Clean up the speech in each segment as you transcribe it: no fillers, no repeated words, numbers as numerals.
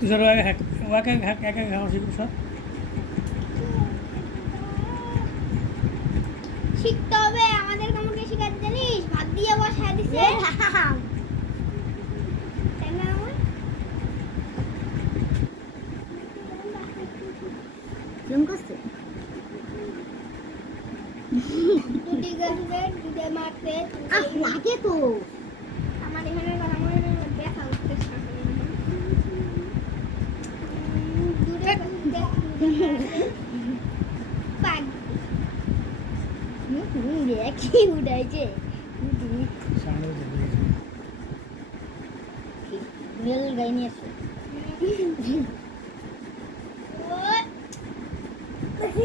তুষার একা একা খাওয়া শিখুন সব শিখতে হবে। আমাদের কেমনকে শিখাতে জানিস? ভাত দিয়ে বসায় দিছে। তাই না আমার? কেমন করছে? দুটি গাছবে, দুটি মারতে। লাগে তো। আমার এখানে আমার ব্যথা উঠতেছে। দূরে পাক দেখি উড়াইছে রেল গাই নিয়ে আসে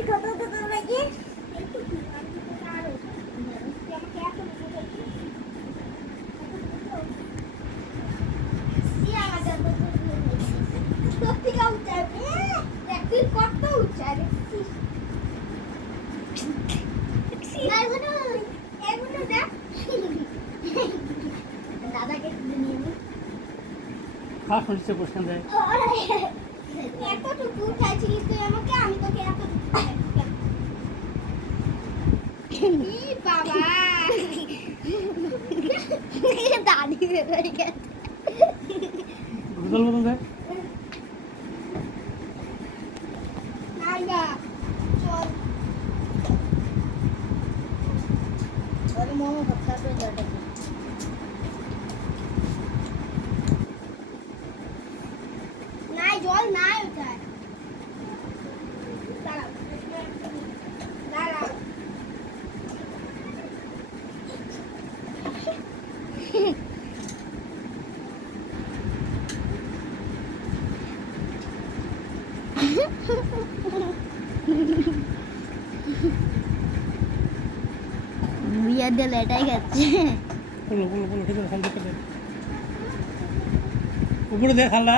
কত কত লাগে কত উচ্চার দাদাকে নিয়ে নি খাওয়া শুনছে প্রশ্ন দেয় এতটুকু উঠাইছিলি তুই আমাকে, আমি তোকে এতটুকু বাবা দাদি বেরোয় গেছে গুগল মতন দেয় চল ওর মোমো ভর্তা করে জলটা নাই জল নাই ওটায়। দাঁড়াও দাঁড়াও বিয়ার দিলে এটাই খাচ্ছে ঠিক আছে খাল উপরে দে খাল্লা